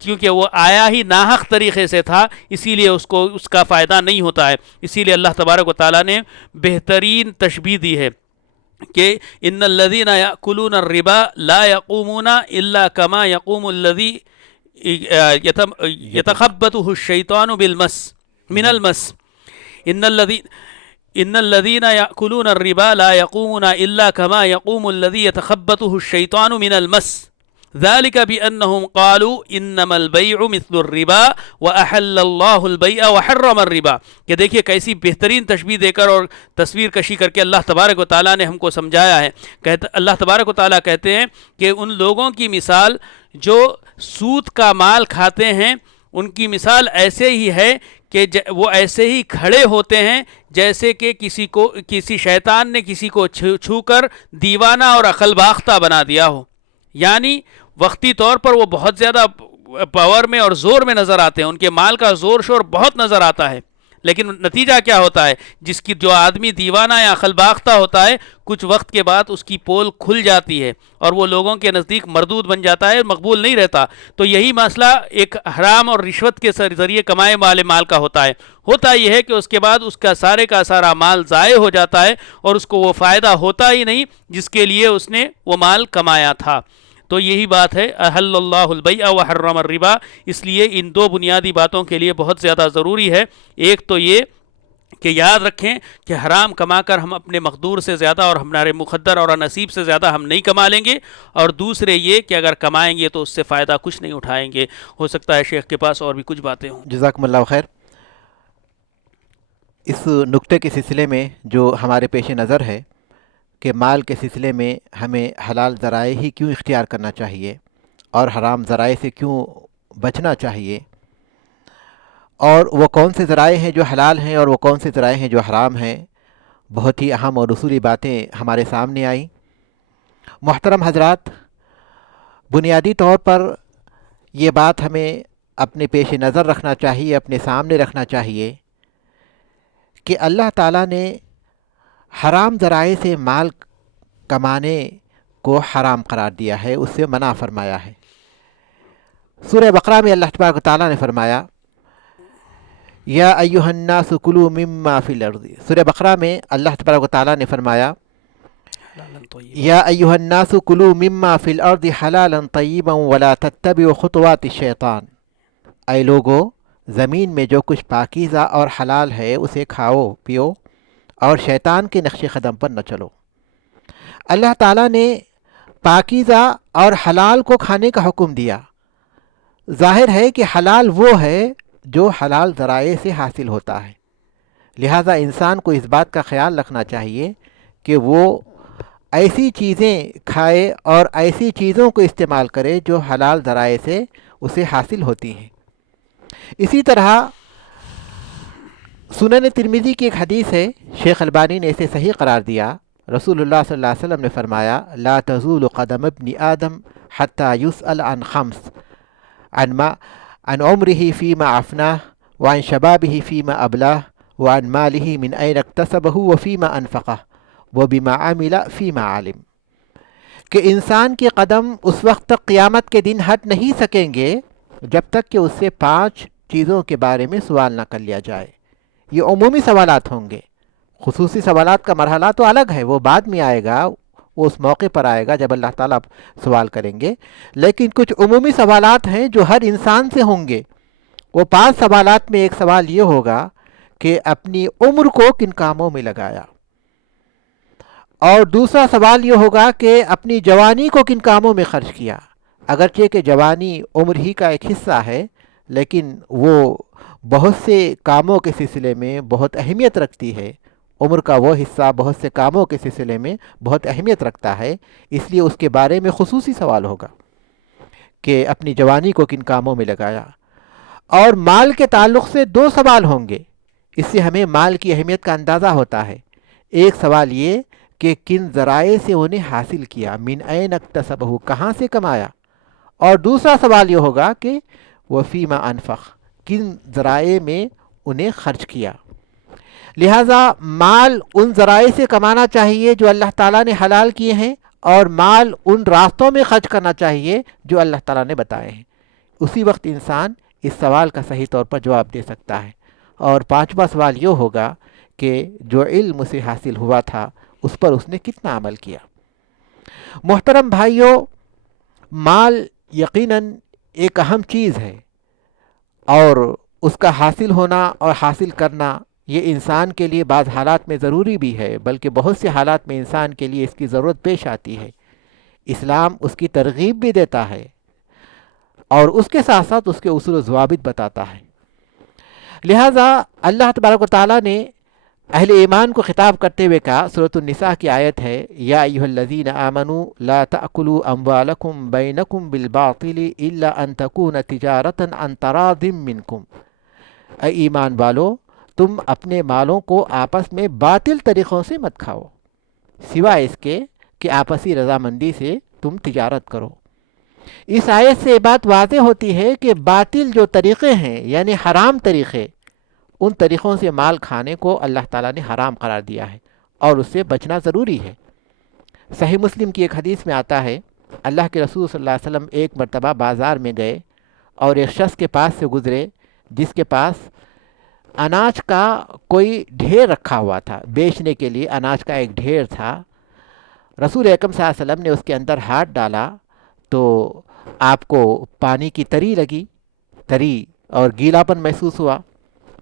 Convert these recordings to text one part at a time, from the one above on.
کیونکہ وہ آیا ہی ناحق طریقے سے تھا، اسی لیے اس کو اس کا فائدہ نہیں ہوتا ہے. اسی لیے اللہ تبارک و تعالیٰ نے بہترین تشبیہ دی ہے کہ ان الذین یأکلون الربا لا یقومون الا کما یقوم الذی یتخبطہ الشیطان بالمس من المس. ان الذین یأکلون الربا لا یقومون الا کما یقوم الذی یتخبطہ الشیطان من المس ذلك بأنهم قالوا انما البيع مثل الربا واحل الله البيع وحرم الربا. کہ دیکھیے کیسی بہترین تشبیہ دے کر اور تصویر کشی کر کے اللہ تبارک و تعالیٰ نے ہم کو سمجھایا ہے. اللہ تبارک و تعالیٰ کہتے ہیں کہ ان لوگوں کی مثال جو سود کا مال کھاتے ہیں، ان کی مثال ایسے ہی ہے کہ وہ ایسے ہی کھڑے ہوتے ہیں جیسے کہ کسی شیطان نے کسی کو چھو کر دیوانہ اور عقل باختہ بنا دیا ہو. یعنی وقتی طور پر وہ بہت زیادہ پاور میں اور زور میں نظر آتے ہیں، ان کے مال کا زور شور بہت نظر آتا ہے، لیکن نتیجہ کیا ہوتا ہے؟ جو آدمی دیوانہ یا عقل باختہ ہوتا ہے، کچھ وقت کے بعد اس کی پول کھل جاتی ہے اور وہ لوگوں کے نزدیک مردود بن جاتا ہے، مقبول نہیں رہتا. تو یہی مسئلہ ایک حرام اور رشوت کے ذریعے کمائے مال کا ہوتا ہے. ہوتا یہ ہے کہ اس کے بعد اس کا سارا مال ضائع ہو جاتا ہے اور اس کو وہ فائدہ ہوتا ہی نہیں جس کے لیے اس نے وہ مال کمایا تھا. تو یہی بات ہے احل اللہ البیع وحرم الربا. اس لیے ان دو بنیادی باتوں کے لیے بہت زیادہ ضروری ہے. ایک تو یہ کہ یاد رکھیں کہ حرام کما کر ہم اپنے مقدور سے زیادہ اور ہمارے مقدر اور نصیب سے زیادہ ہم نہیں کما لیں گے، اور دوسرے یہ کہ اگر کمائیں گے تو اس سے فائدہ کچھ نہیں اٹھائیں گے. ہو سکتا ہے شیخ کے پاس اور بھی کچھ باتیں ہوں. جزاکم اللہ خیر. اس نکتے کے سلسلے میں جو ہمارے پیش نظر ہے کہ مال کے سلسلے میں ہمیں حلال ذرائع ہی کیوں اختیار کرنا چاہیے اور حرام ذرائع سے کیوں بچنا چاہیے، اور وہ کون سے ذرائع ہیں جو حلال ہیں اور وہ کون سے ذرائع ہیں جو حرام ہیں، بہت ہی اہم اور اصولی باتیں ہمارے سامنے آئیں. محترم حضرات، بنیادی طور پر یہ بات ہمیں اپنے پیش نظر رکھنا چاہیے، اپنے سامنے رکھنا چاہیے کہ اللہ تعالیٰ نے حرام ذرائع سے مال کمانے کو حرام قرار دیا ہے، اس سے منع فرمایا ہے. سورہ بقرہ میں اللہ تبارک و تعالیٰ نے فرمایا یا ایھا الناس کلوا مما فی الارض. سورہ بقرہ میں اللہ تبارک و تعالیٰ نے فرمایا یا ایھا الناس کلوا مما فی الارض حلالا طیبا ولا تتبعوا خطوات الشیطان. اے لوگو، زمین میں جو کچھ پاکیزہ اور حلال ہے اسے کھاؤ پیو اور شیطان کے نقش قدم پر نہ چلو. اللہ تعالیٰ نے پاکیزہ اور حلال کو کھانے کا حکم دیا. ظاہر ہے کہ حلال وہ ہے جو حلال ذرائع سے حاصل ہوتا ہے، لہٰذا انسان کو اس بات کا خیال رکھنا چاہیے کہ وہ ایسی چیزیں کھائے اور ایسی چیزوں کو استعمال کرے جو حلال ذرائع سے اسے حاصل ہوتی ہیں. اسی طرح سنن ترمذی کی ایک حدیث ہے، شیخ البانی نے اسے صحیح قرار دیا. رسول اللہ صلی اللہ علیہ وسلم نے فرمایا لا تزول قدم ابن آدم حتى يسأل عن خمس عن عمره فيما أفناه وعن شبابه فيما أبلاه وعن ماله من أين اكتسبه وفيما أنفقه وبما عمل فيما علم. کہ انسان کے قدم اس وقت تک قیامت کے دن ہٹ نہیں سکیں گے جب تک کہ اس سے 5 چیزوں کے بارے میں سوال نہ کر لیا جائے. یہ عمومی سوالات ہوں گے، خصوصی سوالات کا مرحلہ تو الگ ہے، وہ بعد میں آئے گا، وہ اس موقع پر آئے گا جب اللہ تعالیٰ سوال کریں گے. لیکن کچھ عمومی سوالات ہیں جو ہر انسان سے ہوں گے. وہ 5 سوالات میں ایک سوال یہ ہوگا کہ اپنی عمر کو کن کاموں میں لگایا، اور دوسرا سوال یہ ہوگا کہ اپنی جوانی کو کن کاموں میں خرچ کیا. اگرچہ کہ جوانی عمر ہی کا ایک حصہ ہے، لیکن وہ بہت سے کاموں کے سلسلے میں بہت اہمیت رکھتی ہے. عمر کا وہ حصہ بہت سے کاموں کے سلسلے میں بہت اہمیت رکھتا ہے، اس لیے اس کے بارے میں خصوصی سوال ہوگا کہ اپنی جوانی کو کن کاموں میں لگایا. اور مال کے تعلق سے 2 سوال ہوں گے. اس سے ہمیں مال کی اہمیت کا اندازہ ہوتا ہے. ایک سوال یہ کہ کن ذرائع سے انہیں حاصل کیا، من این اکتسبہ، کہاں سے کمایا، اور دوسرا سوال یہ ہوگا کہ وفیما انفق، کن ذرائع میں انہیں خرچ کیا. لہٰذا مال ان ذرائع سے کمانا چاہیے جو اللہ تعالیٰ نے حلال کیے ہیں، اور مال ان راستوں میں خرچ کرنا چاہیے جو اللہ تعالیٰ نے بتائے ہیں. اسی وقت انسان اس سوال کا صحیح طور پر جواب دے سکتا ہے۔ اور پانچواں سوال یہ ہوگا کہ جو علم اسے حاصل ہوا تھا اس پر اس نے کتنا عمل کیا۔ محترم بھائیوں، مال یقیناً ایک اہم چیز ہے، اور اس کا حاصل ہونا اور حاصل کرنا یہ انسان کے لیے بعض حالات میں ضروری بھی ہے، بلکہ بہت سے حالات میں انسان کے لیے اس کی ضرورت پیش آتی ہے۔ اسلام اس کی ترغیب بھی دیتا ہے اور اس کے ساتھ ساتھ اس کے اصول و ضوابط بتاتا ہے۔ لہٰذا اللہ تبارک و تعالیٰ نے اہل ایمان کو خطاب کرتے ہوئے کہا، سورۃ النساء کی آیت ہے، یا ایھا الذین آمنوا لا تأکلوا اموالکم بینکم بالباطل الا ان تکون تجارۃ عن تراض منکم۔ اے ایمان والو، تم اپنے مالوں کو آپس میں باطل طریقوں سے مت کھاؤ، سوائے اس کے کہ آپسی رضامندی سے تم تجارت کرو۔ اس آیت سے یہ بات واضح ہوتی ہے کہ باطل جو طریقے ہیں، یعنی حرام طریقے، ان طریقوں سے مال کھانے کو اللہ تعالیٰ نے حرام قرار دیا ہے اور اس سے بچنا ضروری ہے۔ صحیح مسلم کی ایک حدیث میں آتا ہے، اللہ کے رسول صلی اللہ علیہ وسلم ایک مرتبہ بازار میں گئے اور ایک شخص کے پاس سے گزرے جس کے پاس اناج کا کوئی ڈھیر رکھا ہوا تھا، بیچنے کے لیے اناج کا ایک ڈھیر تھا۔ رسول اکرم صلی اللہ علیہ وسلم نے اس کے اندر ہاتھ ڈالا تو آپ کو پانی کی تری لگی، تری اور گیلاپن محسوس ہوا۔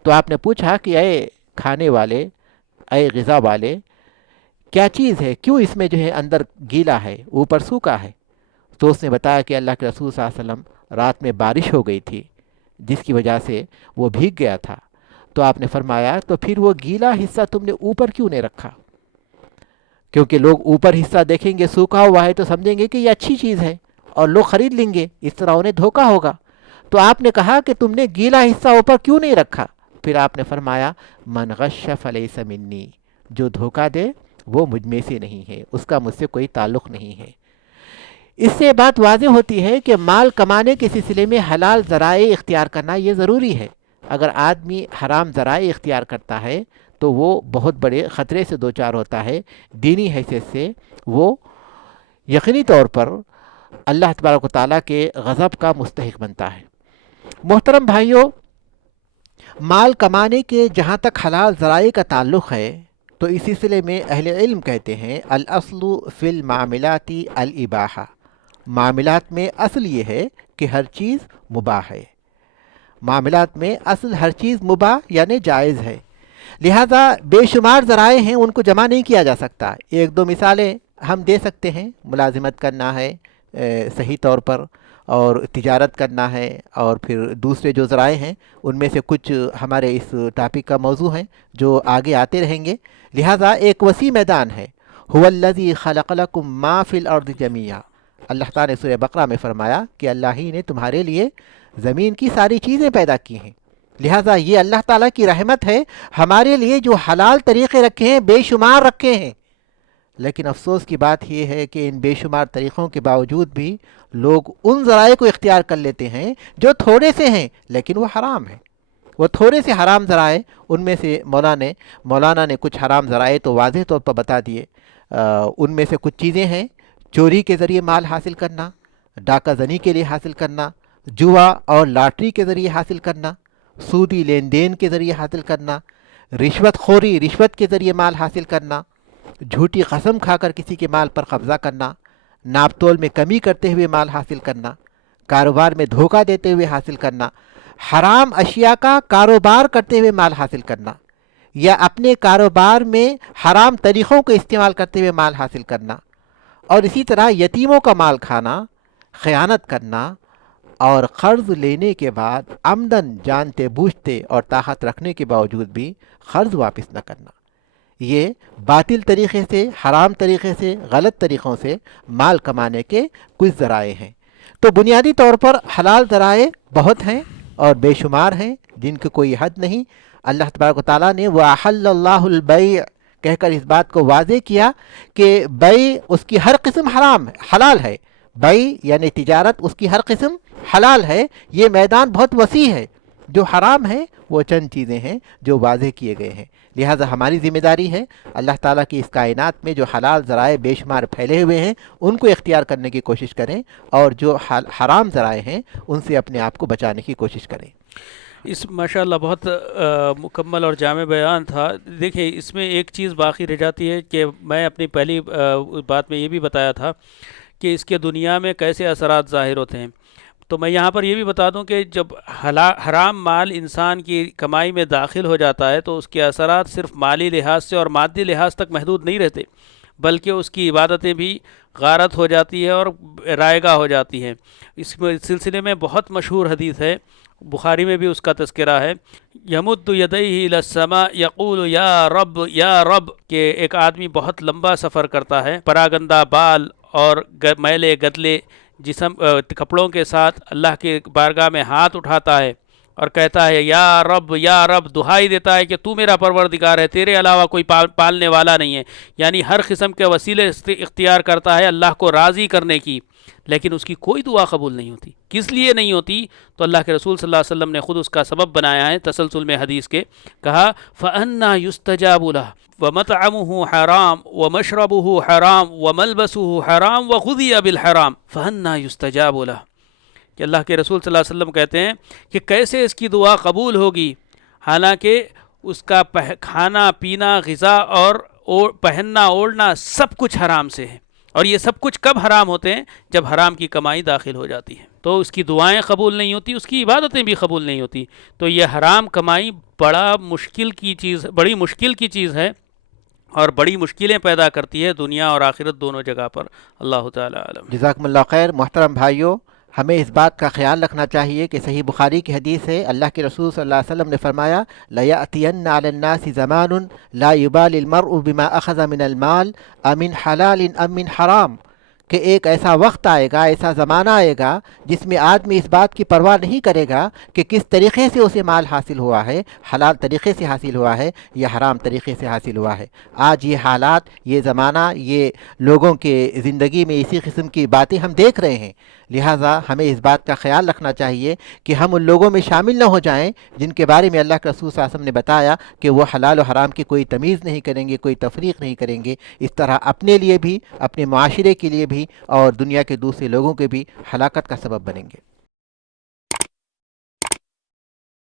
تو آپ نے پوچھا کہ اے کھانے والے، اے غذا والے، کیا چیز ہے، کیوں اس میں جو ہے اندر گیلا ہے، اوپر سوکھا ہے؟ تو اس نے بتایا کہ اللہ کے رسول صلی اللہ علیہ وسلم رات میں بارش ہو گئی تھی جس کی وجہ سے وہ بھیگ گیا تھا۔ تو آپ نے فرمایا تو پھر وہ گیلا حصہ تم نے اوپر کیوں نہیں رکھا؟ کیونکہ لوگ اوپر حصہ دیکھیں گے سوکھا ہوا ہے تو سمجھیں گے کہ یہ اچھی چیز ہے اور لوگ خرید لیں گے، اس طرح انہیں دھوکہ ہوگا۔ تو آپ نے کہا کہ تم نے گیلا حصہ اوپر کیوں نہیں رکھا؟ پھر آپ نے فرمایا من غش فلیس منی، جو دھوکہ دے وہ مجھ میں سے نہیں ہے، اس کا مجھ سے کوئی تعلق نہیں ہے۔ اس سے بات واضح ہوتی ہے کہ مال کمانے کے سلسلے میں حلال ذرائع اختیار کرنا یہ ضروری ہے۔ اگر آدمی حرام ذرائع اختیار کرتا ہے تو وہ بہت بڑے خطرے سے دوچار ہوتا ہے، دینی حیثیت سے وہ یقینی طور پر اللہ تبارک و تعالیٰ کے غضب کا مستحق بنتا ہے۔ محترم بھائیوں، مال کمانے کے جہاں تک حلال ذرائع کا تعلق ہے تو اس سلسلے میں اہل علم کہتے ہیں الاصل فی المعاملات الاباحہ، معاملات میں اصل یہ ہے کہ ہر چیز مباح ہے، معاملات میں اصل ہر چیز مباح یعنی جائز ہے۔ لہٰذا بے شمار ذرائع ہیں، ان کو جمع نہیں کیا جا سکتا۔ ایک دو مثالیں ہم دے سکتے ہیں، ملازمت کرنا ہے صحیح طور پر، اور تجارت کرنا ہے، اور پھر دوسرے جو ذرائع ہیں ان میں سے کچھ ہمارے اس ٹاپک کا موضوع ہیں جو آگے آتے رہیں گے۔ لہٰذا ایک وسیع میدان ہے۔ هو الذی خلق لکم ما فی الارض جمیعا، اللہ تعالیٰ نے سورہ بقرہ میں فرمایا کہ اللہ ہی نے تمہارے لیے زمین کی ساری چیزیں پیدا کی ہیں۔ لہٰذا یہ اللہ تعالیٰ کی رحمت ہے، ہمارے لیے جو حلال طریقے رکھے ہیں بے شمار رکھے ہیں، لیکن افسوس کی بات یہ ہے کہ ان بے شمار طریقوں کے باوجود بھی لوگ ان ذرائع کو اختیار کر لیتے ہیں جو تھوڑے سے ہیں لیکن وہ حرام ہیں۔ وہ تھوڑے سے حرام ذرائع، ان میں سے مولانا نے کچھ حرام ذرائع تو واضح طور پر بتا دیے۔ ان میں سے کچھ چیزیں ہیں، چوری کے ذریعے مال حاصل کرنا، ڈاکہ زنی کے لیے حاصل کرنا، جوا اور لاٹری کے ذریعے حاصل کرنا، سودی لین دین کے ذریعے حاصل کرنا، رشوت خوری، رشوت کے ذریعے مال حاصل کرنا، جھوٹی قسم کھا کر کسی کے مال پر قبضہ کرنا، ناپ تول میں کمی کرتے ہوئے مال حاصل کرنا، کاروبار میں دھوکہ دیتے ہوئے حاصل کرنا، حرام اشیاء کا کاروبار کرتے ہوئے مال حاصل کرنا، یا اپنے کاروبار میں حرام طریقوں کو استعمال کرتے ہوئے مال حاصل کرنا، اور اسی طرح یتیموں کا مال کھانا، خیانت کرنا، اور قرض لینے کے بعد عمدن جانتے بوجھتے اور طاقت رکھنے کے باوجود بھی قرض واپس نہ کرنا، یہ باطل طریقے سے، حرام طریقے سے، غلط طریقوں سے مال کمانے کے کچھ ذرائع ہیں۔ تو بنیادی طور پر حلال ذرائع بہت ہیں اور بے شمار ہیں جن کی کوئی حد نہیں۔ اللہ تبارک و تعالیٰ نے وَأَحَلَّ اللَّهُ الْبَيْعَ کہہ کر اس بات کو واضح کیا کہ بیع اس کی ہر قسم حلال ہے، بیع یعنی تجارت اس کی ہر قسم حلال ہے۔ یہ میدان بہت وسیع ہے، جو حرام ہیں وہ چند چیزیں ہیں جو واضح کیے گئے ہیں، لہٰذا ہماری ذمہ داری ہے اللہ تعالیٰ کی اس کائنات میں جو حلال ذرائع بے شمار پھیلے ہوئے ہیں ان کو اختیار کرنے کی کوشش کریں، اور جو حرام ذرائع ہیں ان سے اپنے آپ کو بچانے کی کوشش کریں۔ اس ماشاء اللہ بہت مکمل اور جامع بیان تھا۔ دیکھیں اس میں ایک چیز باقی رہ جاتی ہے کہ میں اپنی پہلی بات میں یہ بھی بتایا تھا کہ اس کے دنیا میں کیسے اثرات ظاہر ہوتے ہیں، تو میں یہاں پر یہ بھی بتا دوں کہ جب حرام مال انسان کی کمائی میں داخل ہو جاتا ہے تو اس کے اثرات صرف مالی لحاظ سے اور مادی لحاظ تک محدود نہیں رہتے، بلکہ اس کی عبادتیں بھی غارت ہو جاتی ہے اور رائگاں ہو جاتی ہیں۔ اس سلسلے میں بہت مشہور حدیث ہے، بخاری میں بھی اس کا تذکرہ ہے، یمد یدیہ الی السماء یقول یا رب، کہ ایک آدمی بہت لمبا سفر کرتا ہے، پراگندہ بال اور میلے گدلے جسم کپڑوں کے ساتھ اللہ کے بارگاہ میں ہاتھ اٹھاتا ہے اور کہتا ہے یا رب، دہائی دیتا ہے کہ تو میرا پروردگار ہے، تیرے علاوہ کوئی پالنے والا نہیں ہے، یعنی ہر قسم کے وسیلے اختیار کرتا ہے اللہ کو راضی کرنے کی، لیکن اس کی کوئی دعا قبول نہیں ہوتی۔ کس لیے نہیں ہوتی؟ تو اللہ کے رسول صلی اللہ علیہ وسلم نے خود اس کا سبب بنایا ہے تسلسل میں حدیث کے، کہا فَأَنَّا يُسْتَجَابُ لَهُ وَمَطْعَمُهُ حَرَامٌ وَمَشْرَبُهُ حَرَامٌ وَمَلْبَسُهُ حَرَامٌ وَغُذِيَ بِالْحَرَامِ فَأَنَّا يُسْتَجَابُ لَهُ، کہ اللہ کے رسول صلی اللہ علیہ وسلم کہتے ہیں کہ کیسے اس کی دعا قبول ہوگی حالانکہ اس کا کھانا پینا، غذا اور پہننا اوڑھنا سب کچھ حرام سے ہے، اور یہ سب کچھ کب حرام ہوتے ہیں؟ جب حرام کی کمائی داخل ہو جاتی ہے، تو اس کی دعائیں قبول نہیں ہوتی، اس کی عبادتیں بھی قبول نہیں ہوتی۔ تو یہ حرام کمائی بڑی مشکل کی چیز ہے اور بڑی مشکلیں پیدا کرتی ہے دنیا اور آخرت دونوں جگہ پر۔ اللہ تعالی عالم۔ جزاکم اللہ خیر۔ محترم بھائیوں، ہمیں اس بات کا خیال رکھنا چاہیے کہ صحیح بخاری کی حدیث ہے، اللہ کے رسول صلی اللہ علیہ وسلم نے فرمایا لَيَأْتِيَنَّ عَلَى النَّاسِ زَمَانٌ لَا يُبَالِ الْمَرْءُ بِمَا أَخَذَ مِنَ الْمَالِ أَمِنْ حَلَالٍ أَم مِنْ حَرَامٍ، کہ ایک ایسا وقت آئے گا، ایسا زمانہ آئے گا جس میں آدمی اس بات کی پرواہ نہیں کرے گا کہ کس طریقے سے اسے مال حاصل ہوا ہے، حلال طریقے سے حاصل ہوا ہے یا حرام طریقے سے حاصل ہوا ہے۔ آج یہ حالات، یہ زمانہ، یہ لوگوں کے زندگی میں اسی قسم کی باتیں ہم دیکھ رہے ہیں، لہٰذا ہمیں اس بات کا خیال رکھنا چاہیے کہ ہم ان لوگوں میں شامل نہ ہو جائیں جن کے بارے میں اللہ کے رسول صلی اللہ علیہ وسلم نے بتایا کہ وہ حلال و حرام کی کوئی تمیز نہیں کریں گے، کوئی تفریق نہیں کریں گے۔ اس طرح اپنے لیے بھی، اپنے معاشرے کے لیے بھی اور دنیا کے دوسرے لوگوں کے بھی ہلاکت کا سبب بنیں گے۔